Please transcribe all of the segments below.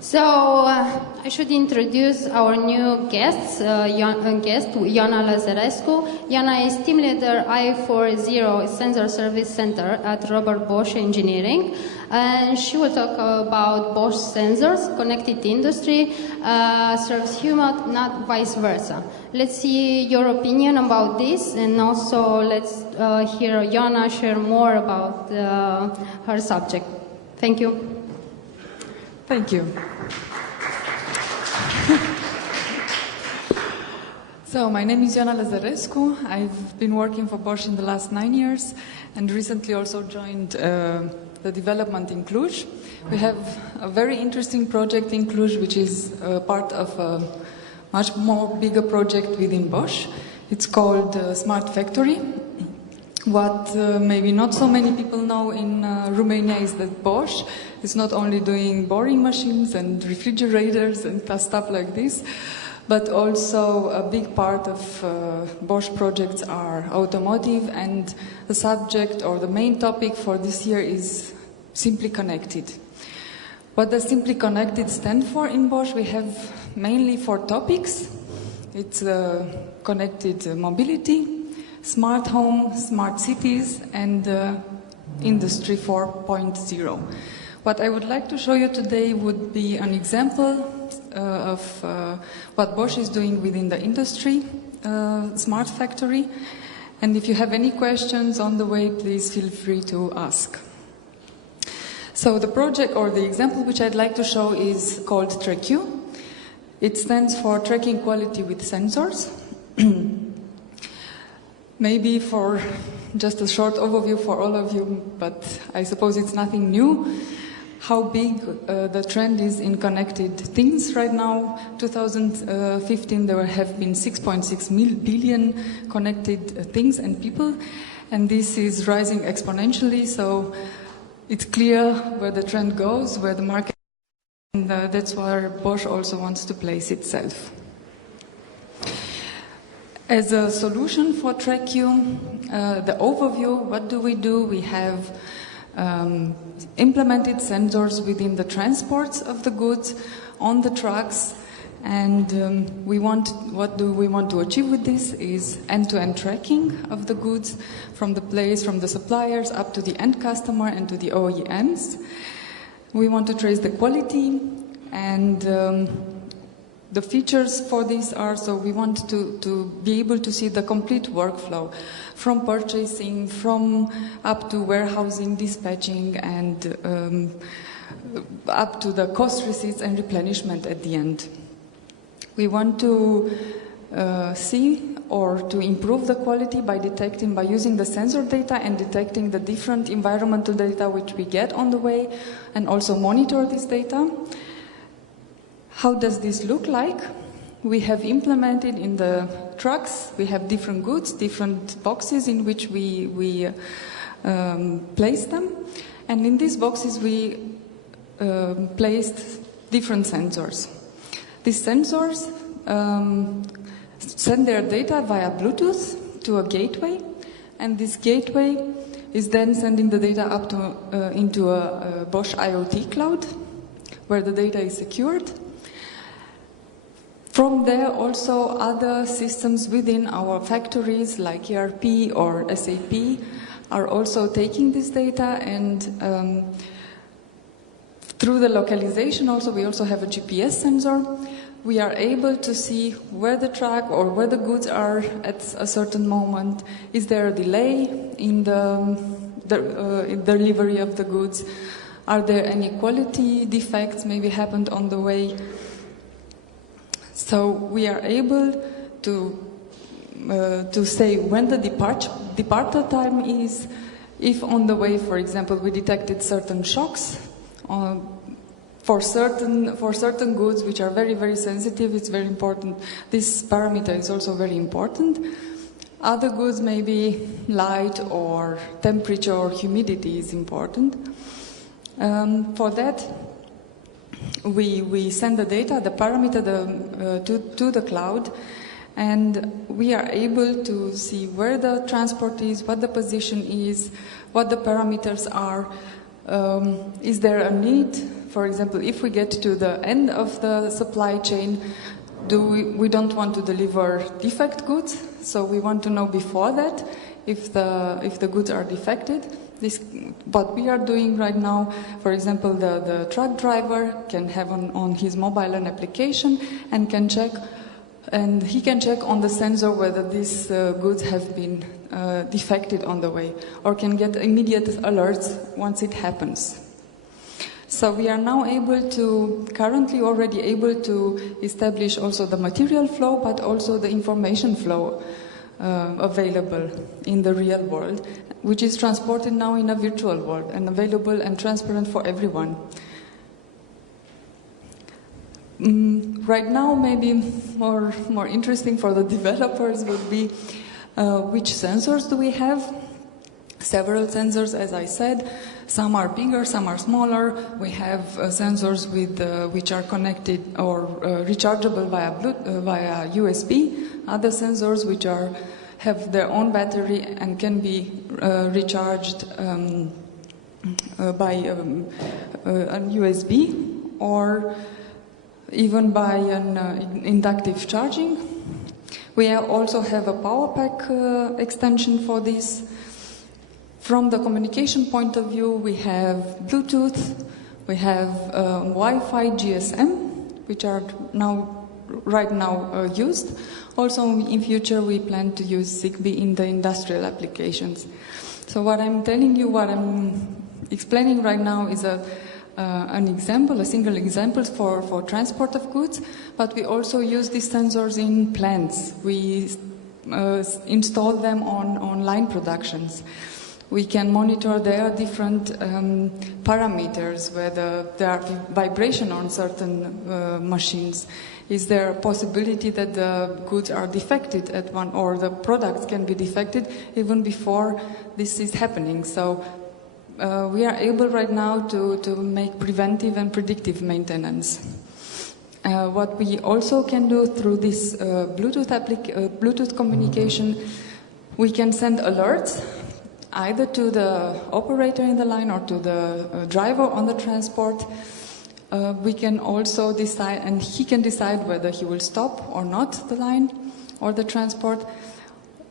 So I should introduce our new guest, Ioana Lazarescu. Ioana is team leader I40 Sensor Service Center at Robert Bosch Engineering, and she will talk about Bosch Sensors, connected industry, serves human, not vice versa. Let's see your opinion about this, and also let's hear Ioana share more about her subject. Thank you. Thank you. So, my name is Ioana Lazarescu. I've been working for Bosch in the last 9 years and recently also joined the development in Cluj. We have a very interesting project in Cluj, which is part of a much more bigger project within Bosch. It's called Smart Factory. What maybe not so many people know in Romania is that Bosch is not only doing boring machines and refrigerators and stuff like this, but also a big part of Bosch projects are automotive, and the subject or the main topic for this year is Simply Connected. What does Simply Connected stand for in Bosch? We have mainly 4 topics. It's connected mobility, smart home, smart cities, and Industry 4.0. What I would like to show you today would be an example of what Bosch is doing within the industry, Smart Factory. And if you have any questions on the way, please feel free to ask. So the project or the example which I'd like to show is called TrackQ. It stands for Tracking Quality with Sensors. Maybe for just a short overview for all of you, but I suppose it's nothing new. How big the trend is in connected things right now. 2015 there have been 6.6 billion connected things and people, and this is rising exponentially, so it's clear where the trend goes, where the market is, and that's where Bosch also wants to place itself. As a solution for TrackQ, the overview, what do? We have implemented sensors within the transports of the goods on the trucks, and what do we want to achieve with this is end-to-end tracking of the goods from the suppliers up to the end customer and to the OEMs. We want to trace the quality, and the features for this are, so we want to be able to see the complete workflow from purchasing, from up to warehousing, dispatching, and up to the cost receipts and replenishment at the end. We want to see or to improve the quality by using the sensor data and detecting the different environmental data which we get on the way, and also monitor this data. How does this look like? We have implemented in the trucks, we have different goods, different boxes in which we place them. And in these boxes we placed different sensors. These sensors send their data via Bluetooth to a gateway, and this gateway is then sending the data up to into a Bosch IoT cloud, where the data is secured. From there, also other systems within our factories, like ERP or SAP, are also taking this data, and through the localization also, we also have a GPS sensor. We are able to see where the truck or where the goods are at a certain moment. Is there a delay in the delivery of the goods? Are there any quality defects maybe happened on the way? So we are able to say when the departure time is, if on the way, for example, we detected certain shocks for certain goods which are very, very sensitive. It's very important. This parameter is also very important. Other goods, maybe light or temperature or humidity is important. For that, we send the data, the parameter to the cloud, and we are able to see where the transport is, what the position is, what the parameters are. Is there a need for example, if we get to the end of the supply chain, we don't want to deliver defect goods, so we want to know before that if the goods are defected. What we are doing right now, for example, the truck driver can have on his mobile an application and he can check on the sensor whether these goods have been defected on the way, or can get immediate alerts once it happens. So we are now currently already able to establish also the material flow, but also the information flow available in the real world, which is transported now in a virtual world and available and transparent for everyone. Right now, maybe more interesting for the developers would be which sensors do we have? Several sensors, as I said. Some are bigger, some are smaller. We have sensors which are connected or rechargeable via USB. Other sensors which have their own battery and can be recharged by a USB or even by an inductive charging. We also have a power pack extension for this. From the communication point of view, we have Bluetooth, we have Wi-Fi, GSM, which are right now used. Also, in future, we plan to use Zigbee in the industrial applications. So what I'm telling you, what I'm explaining right now is an example, a single example for transport of goods, but we also use these sensors in plants. We install them on line productions. We can monitor their different parameters, whether there are vibration on certain machines. Is there a possibility that the goods are defected at one, or the products can be defected even before this is happening? So we are able right now to make preventive and predictive maintenance. What we also can do through this Bluetooth communication, we can send alerts either to the operator in the line or to the driver on the transport. We can also decide, and he can decide whether he will stop or not the line or the transport.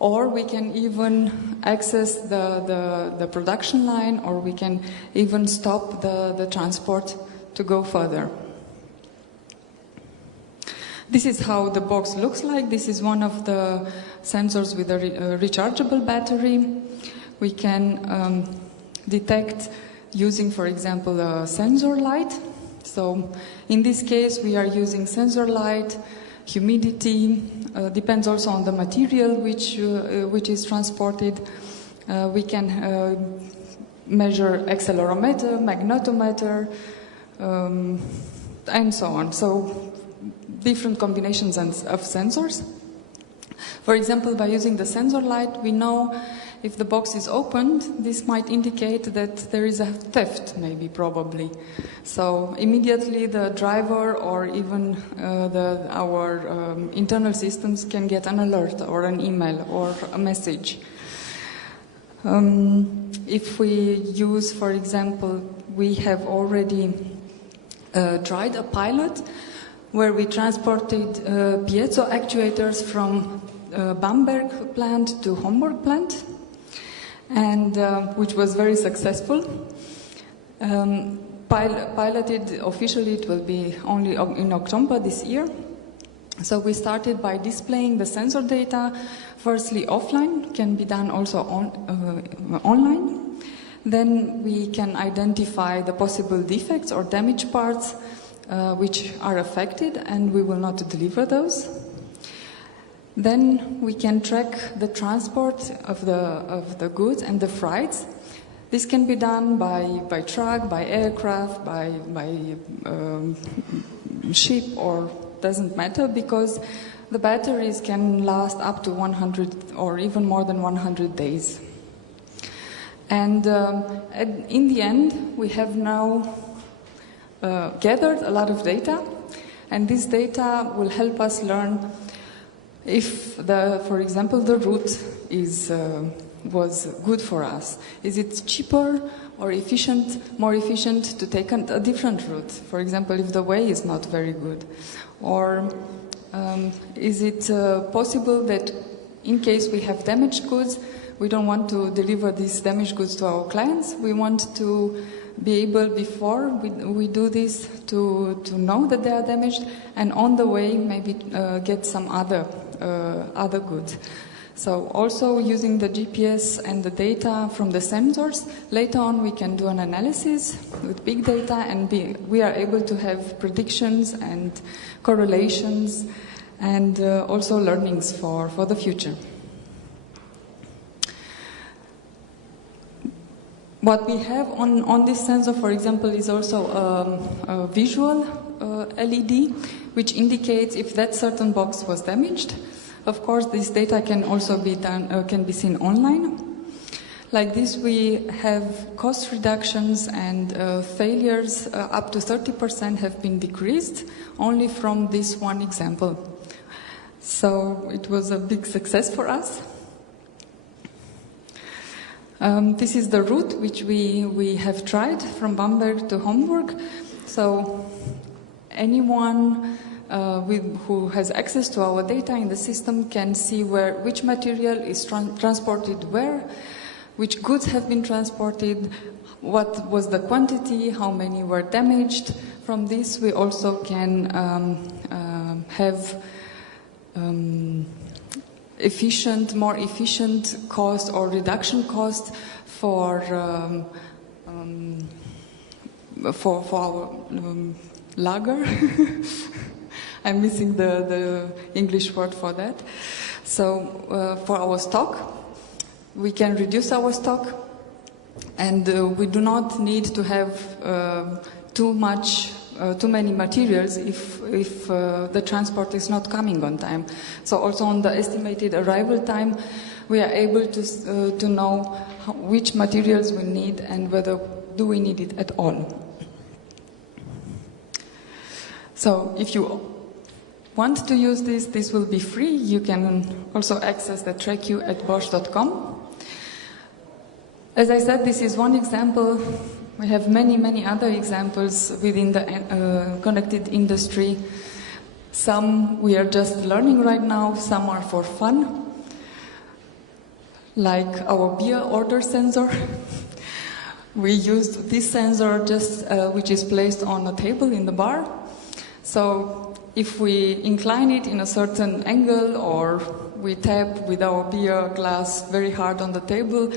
Or we can even access the production line, or we can even stop the transport to go further. This is how the box looks like. This is one of the sensors with a rechargeable battery. We can detect using, for example, a sensor light. So in this case, we are using sensor light, humidity, depends also on the material which is transported. We can measure accelerometer, magnetometer, and so on. So different combinations of sensors. For example, by using the sensor light, we know if the box is opened, this might indicate that there is a theft, maybe, probably. So immediately the driver or even our internal systems can get an alert or an email or a message. If we use, for example, we have already tried a pilot where we transported piezo actuators from Bamberg plant to Homburg plant, and which was very successful. Piloted officially, it will be only in October this year. So we started by displaying the sensor data, firstly offline, can be done also online. Then we can identify the possible defects or damaged parts which are affected, and we will not deliver those. Then we can track the transport of the goods and the freights. This can be done by truck, by aircraft, by ship, or doesn't matter, because the batteries can last up to 100 or even more than 100 days. And in the end, we have now gathered a lot of data, and this data will help us learn if, for example, the route is was good for us? Is it cheaper or more efficient to take a different route? For example, if the way is not very good. Or is it possible that in case we have damaged goods, we don't want to deliver these damaged goods to our clients. We want to be able, before we do this, to know that they are damaged, and on the way maybe get some other goods. So also using the GPS and the data from the sensors, later on we can do an analysis with big data, and we are able to have predictions and correlations and also learnings for the future. What we have on this sensor, for example, is also a visual LED, which indicates if that certain box was damaged. Of course, this data can also be can be seen online. Like this, we have cost reductions, and failures up to 30% have been decreased only from this one example. So it was a big success for us. This is the route which we have tried from Bamberg to Hamburg. So anyone who has access to our data in the system can see which material is transported where, which goods have been transported, what was the quantity, how many were damaged. From this we also can have more efficient cost or reduction cost for our lager. I'm missing the English word for that. So for our stock, we can reduce our stock, and we do not need to have too many materials if the transport is not coming on time. So also on the estimated arrival time, we are able to know which materials we need and whether do we need it at all. So if you want to use this will be free. You can also access the TrackU at bosch.com. As I said, this is one example. We have many other examples within the connected industry. Some we are just learning right now, some are for fun, like our beer order sensor. We used this sensor which is placed on a table in the bar. So if we incline it in a certain angle, or we tap with our beer glass very hard on the table,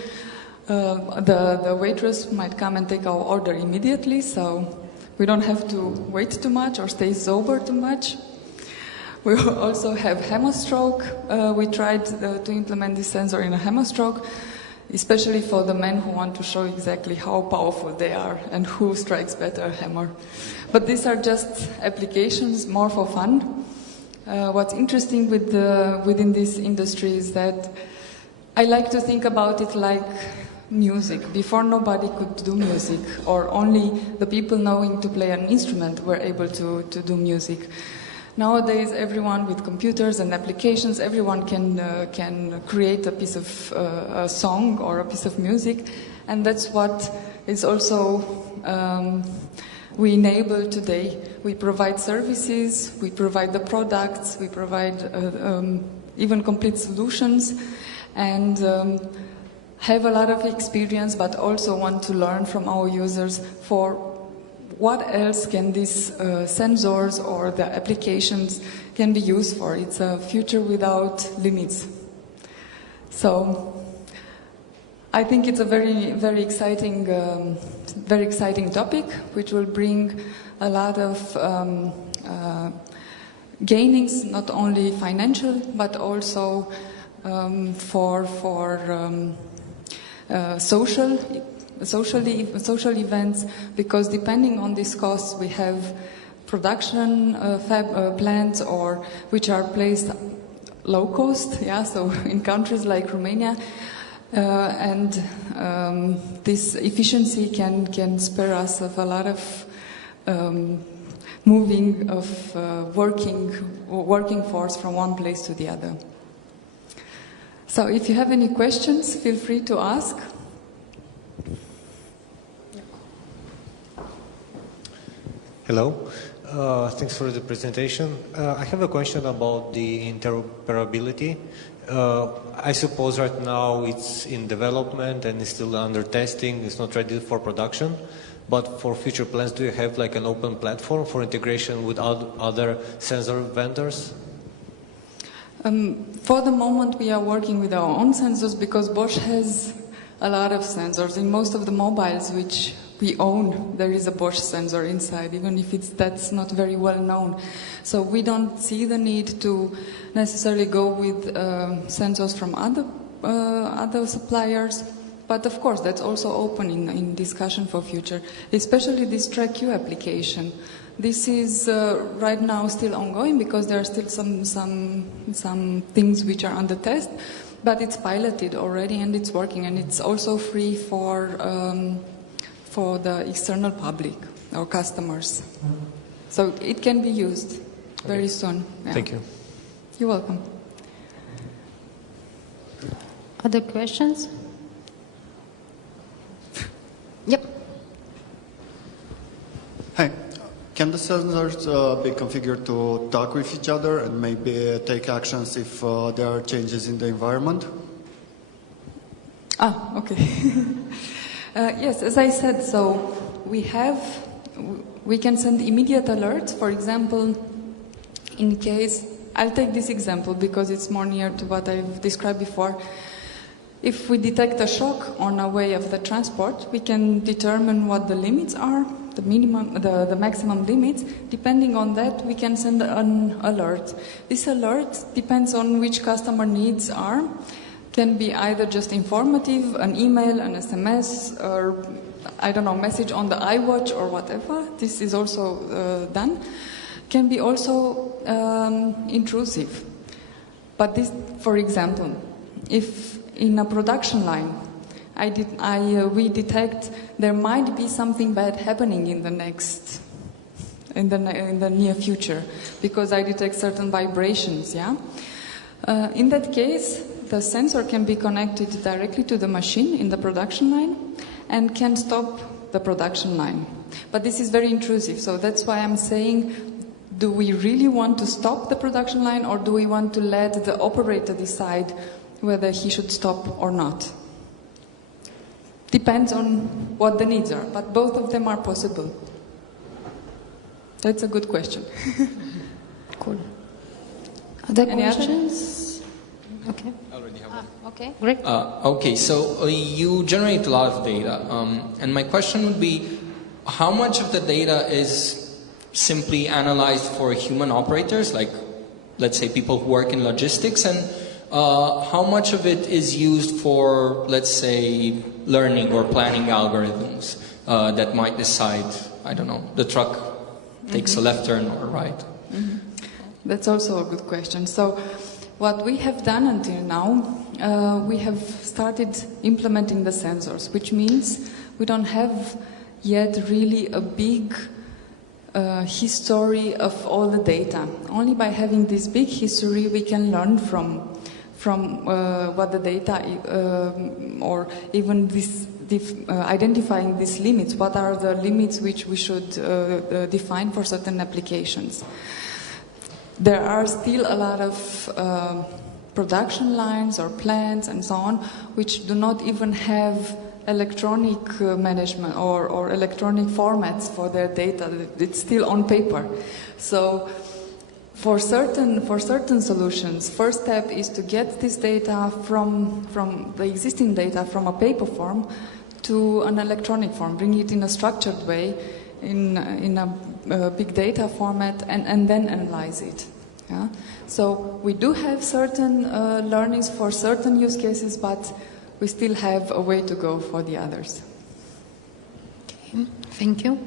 the waitress might come and take our order immediately, so we don't have to wait too much or stay sober too much. We also have hammer stroke. We tried to implement this sensor in a hammer stroke, especially for the men who want to show exactly how powerful they are and who strikes better hammer. But these are just applications, more for fun. What's interesting within this industry is that I like to think about it like music. Before, nobody could do music, or only the people knowing to play an instrument were able to do music. Nowadays, everyone with computers and applications, everyone can create a piece of a song or a piece of music, and that's what is also we enable today. We provide services, we provide the products, we provide even complete solutions, and have a lot of experience, but also want to learn from our users for what else can these sensors or the applications can be used for. It's a future without limits. So I think it's a very exciting topic, which will bring a lot of gainings, not only financial, but also for social events, because depending on these costs, we have production plants or which are placed low cost, so in countries like Romania, and this efficiency can spare us of a lot of moving of working force from one place to the other. So if you have any questions, feel free to ask. Hello. Thanks for the presentation. I have a question about the interoperability. I suppose right now it's in development and it's still under testing. It's not ready for production. But for future plans, do you have like an open platform for integration with other sensor vendors? For the moment, we are working with our own sensors because Bosch has a lot of sensors. In most of the mobiles which we own, there is a Bosch sensor inside, even if that's not very well known. So we don't see the need to necessarily go with sensors from other suppliers. But of course, that's also open in discussion for future, especially this TrackQ application. This is right now still ongoing because there are still some things which are under test, but it's piloted already and it's working, and it's also free for the external public or customers. So it can be used very soon. Yeah. Thank you. You're welcome. Other questions? Yep. Hi. Can the sensors be configured to talk with each other and maybe take actions if there are changes in the environment? Okay. Yes, as I said, so we can send immediate alerts. For example, in case, I'll take this example because it's more near to what I've described before. If we detect a shock on our way of the transport, we can determine what the limits are, the minimum, the maximum limits. Depending on that, we can send an alert. This alert depends on which customer needs are. Can be either just informative, an email, an SMS, or I don't know, message on the iWatch or whatever. This is also done. Can be also intrusive. But this, for example, if in a production line, we detect there might be something bad happening in the near future, because I detect certain vibrations. Yeah. In that case, the sensor can be connected directly to the machine in the production line and can stop the production line. But this is very intrusive, so that's why I'm saying, do we really want to stop the production line, or do we want to let the operator decide whether he should stop or not? Depends on what the needs are, but both of them are possible. That's a good question. Cool. Other Any questions? Okay. I already have one. Okay, great. Okay, so you generate a lot of data, and my question would be, how much of the data is simply analyzed for human operators, like let's say people who work in logistics, and how much of it is used for, let's say, learning or planning algorithms that might decide, I don't know, the truck takes a left turn or a right? That's also a good question. So what we have done until now, we have started implementing the sensors, which means we don't have yet really a big history of all the data. Only by having this big history we can learn from what the data, or even identifying these limits, what are the limits which we should define for certain applications. There are still a lot of production lines or plants and so on, which do not even have electronic management or electronic formats for their data. It's still on paper. So for certain solutions, first step is to get this data from the existing data from a paper form to an electronic form, bring it in a structured way in a big data format, and then analyze it. Yeah? So we do have certain learnings for certain use cases, but we still have a way to go for the others. Okay, thank you.